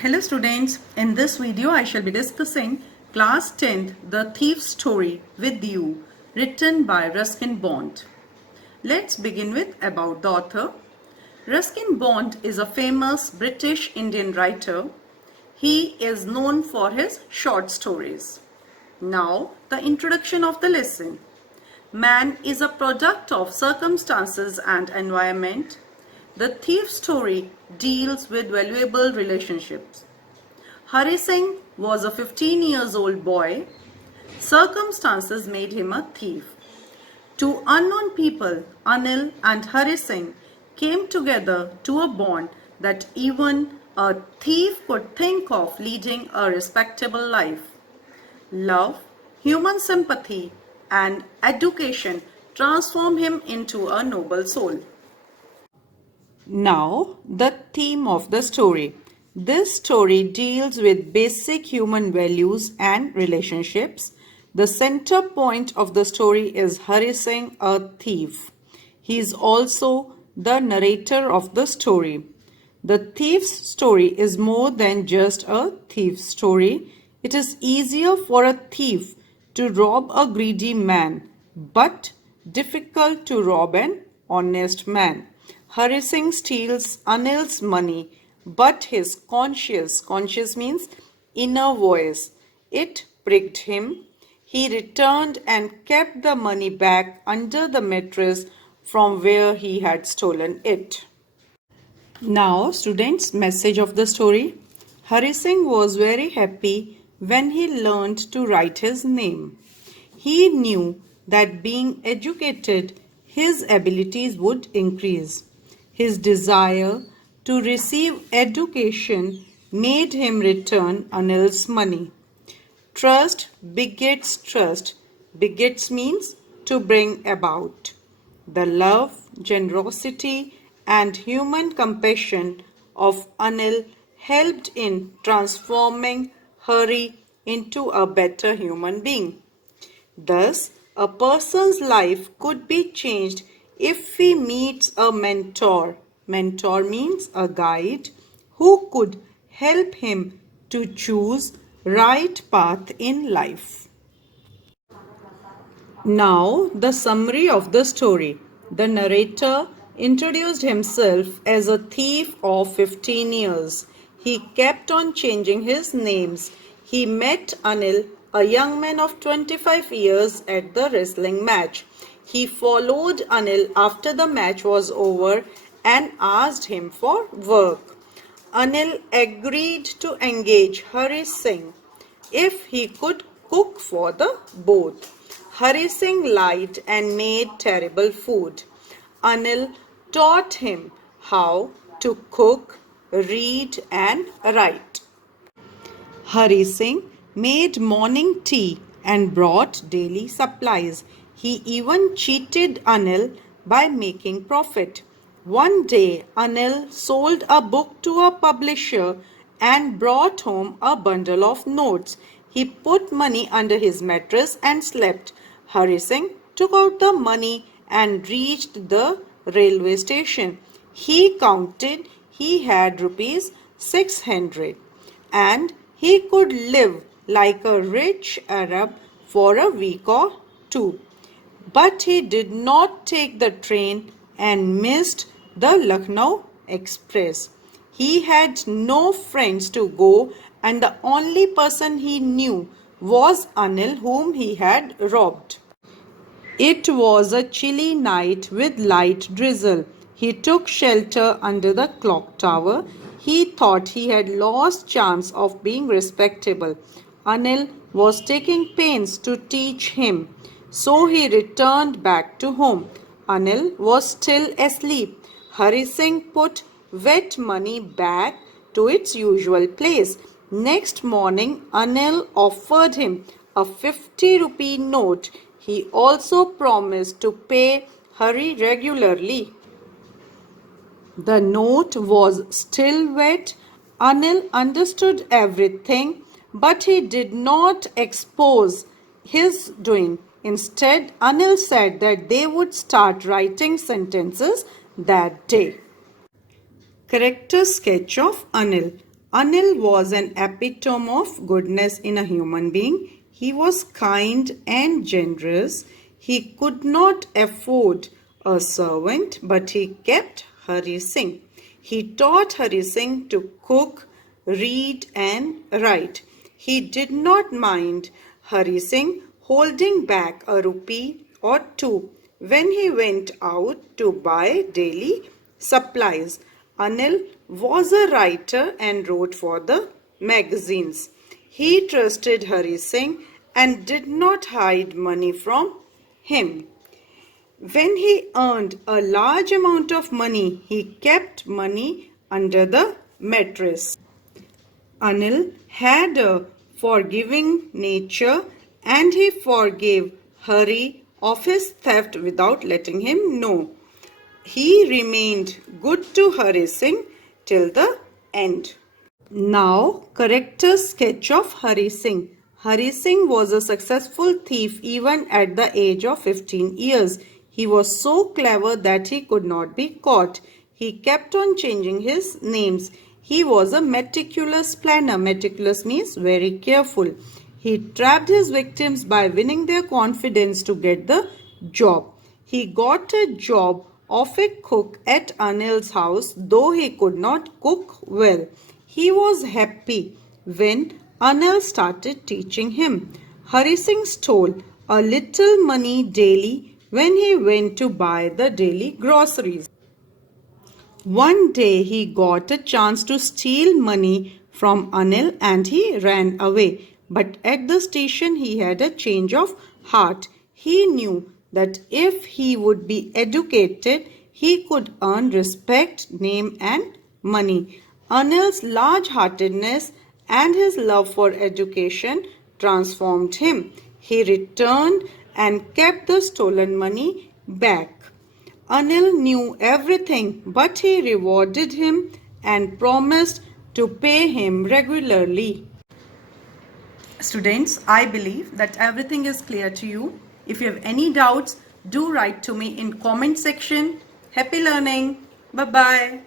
Hello students, in this video I shall be discussing class 10th The Thief's Story with you, written by Ruskin Bond. Let's begin with about the author. Ruskin Bond is a famous British Indian writer. He is known for his short stories. Now the introduction of the lesson. Man is a product of circumstances and environment. The thief's story deals with valuable relationships. Hari Singh was a 15 years old boy. Circumstances made him a thief. Two unknown people, Anil and Hari Singh, came together to a bond that even a thief could think of leading a respectable life. Love, human sympathy, and education transformed him into a noble soul. Now, the theme of the story. This story deals with basic human values and relationships. The center point of the story is Hari Singh, a thief. He is also the narrator of the story. The thief's story is more than just a thief's story. It is easier for a thief to rob a greedy man, but difficult to rob an honest man. Hari Singh steals Anil's money, but his conscience means inner voice, it pricked him. He returned and kept the money back under the mattress from where he had stolen it. Now, students, message of the story. Hari Singh was very happy when he learned to write his name. He knew that being educated, his abilities would increase. His desire to receive education made him return Anil's money. Trust begets trust. Begets means to bring about. The love, generosity, and human compassion of Anil helped in transforming Hari into a better human being. Thus, a person's life could be changed if he meets a mentor. Mentor means a guide who could help him to choose right path in life. Now, the summary of the story. The narrator introduced himself as a thief of 15 years. He kept on changing his names. He met Anil, a young man of 25 years, at the wrestling match. He followed Anil after the match was over and asked him for work. Anil agreed to engage Hari Singh if he could cook for the both. Hari Singh lied and made terrible food. Anil taught him how to cook, read and write. Hari Singh made morning tea and brought daily supplies. He even cheated Anil by making profit. One day, Anil sold a book to a publisher and brought home a bundle of notes. He put money under his mattress and slept. Hari Singh took out the money and reached the railway station. He counted he had rupees 600 and he could live like a rich Arab for a week or two. But he did not take the train and missed the Lucknow Express. He had no friends to go and the only person he knew was Anil, whom he had robbed. It was a chilly night with light drizzle. He took shelter under the clock tower. He thought he had lost chance of being respectable. Anil was taking pains to teach him. So he returned back to home. Anil was still asleep. Hari Singh put wet money back to its usual place. Next morning, Anil offered him a 50 rupee note. He also promised to pay Hari regularly. The note was still wet. Anil understood everything, but he did not expose his doing. Instead, Anil said that they would start writing sentences that day. Character sketch of Anil. Anil was an epitome of goodness in a human being. He was kind and generous. He could not afford a servant, but he kept Hari Singh. He taught Hari Singh to cook, read, and write. He did not mind Hari Singh holding back a rupee or two when he went out to buy daily supplies. Anil was a writer and wrote for the magazines. He trusted Hari Singh and did not hide money from him. When he earned a large amount of money, he kept money under the mattress. Anil had a forgiving nature and he forgave Hari of his theft without letting him know. He remained good to Hari Singh till the end. Now, character sketch of Hari Singh. Hari Singh was a successful thief even at the age of 15 years. He was so clever that he could not be caught. He kept on changing his names. He was a meticulous planner. Meticulous means very careful. He trapped his victims by winning their confidence to get the job. He got a job of a cook at Anil's house, though he could not cook well. He was happy when Anil started teaching him. Hari Singh stole a little money daily when he went to buy the daily groceries. One day he got a chance to steal money from Anil and he ran away. But at the station he had a change of heart. He knew that if he would be educated, he could earn respect, name and money. Anil's large-heartedness and his love for education transformed him. He returned and kept the stolen money back. Anil knew everything, but he rewarded him and promised to pay him regularly. Students, I believe that everything is clear to you. If you have any doubts, do write to me in comment section. Happy learning. Bye-bye.